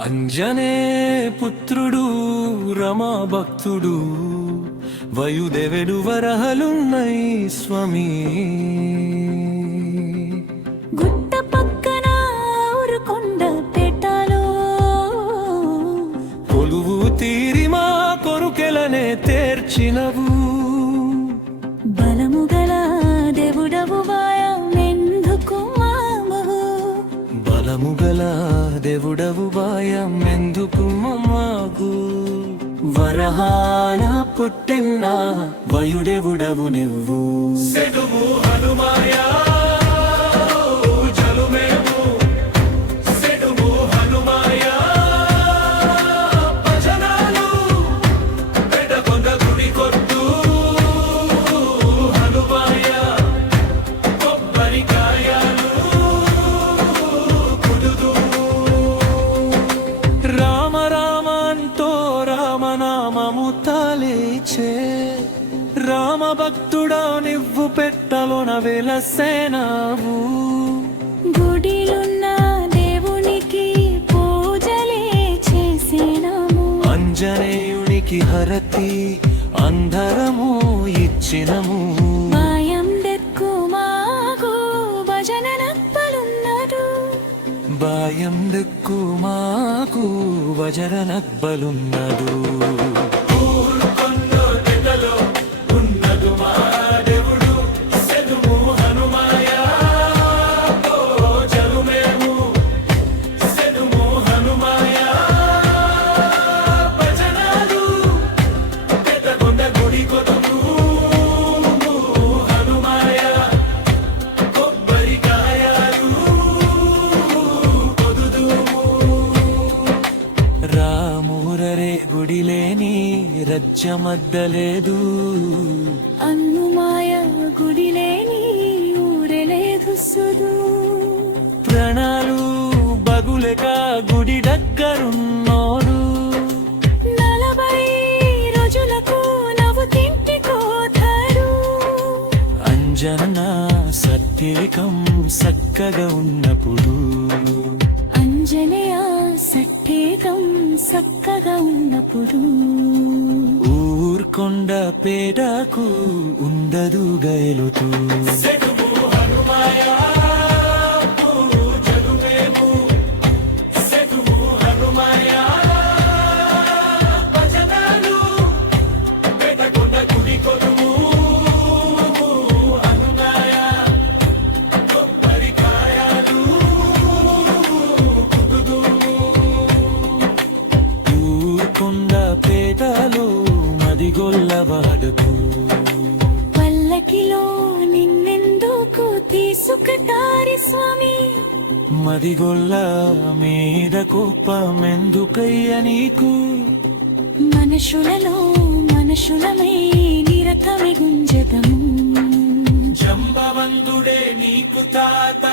అంజనే పుత్రుడు రమా భక్తుడు వయుదేవుడు వరహలున్నై స్వామి గుట్ట పక్కన ఊరుకొండ పేటలో కొలువు తీరి మా కొరుకెలనే తీర్చినవు బలము గల దేవుడవు వాయమెందుకు మాము బలము గల దేవుడవు వాయమెందుకు మాకు వరహాన పుట్టిన వయుడెవుడవు నువ్వు సెడుము హనుమాయా రామ భక్తుడా నివ్వు పెట్టలోన వెలసేనావు గుడిలున్న దేవునికి పూజలే చేసినాము అంజనేయునికి హరతి అందరము ఇచ్చినము భయం దెక్కు మాకు భజన నక్కలున్నారు భయం దెక్కు మాకు భజన నక్కలున్నదు గుడిలేని రజ్జమద్దలేదు అన్నుమాయ గుడిలేని ఊరెలేదు సుదు ప్రాణాలు బగులక గుడి దగ్గరున్నోరు 40 రోజులకు నవ్వు తింటి కోతారు అంజన సత్యేకం సక్కగా ఉన్నప్పుడు అంజనేయ సత్యేకం సక్కగా ఉన్నప్పుడు ఊర్కొండ పేటకు ఉండదు గయలుతూ పేటలో మదిగొల్లవాడుకు పల్లకిలో నిన్నెందుకు తీసుకుటారి స్వామి మదిగొల్ల మీద కోపమెందుకయ్య నీకు మనుషులమై నిరతమి గుంజదము జంబవంతుడే నీకు తాత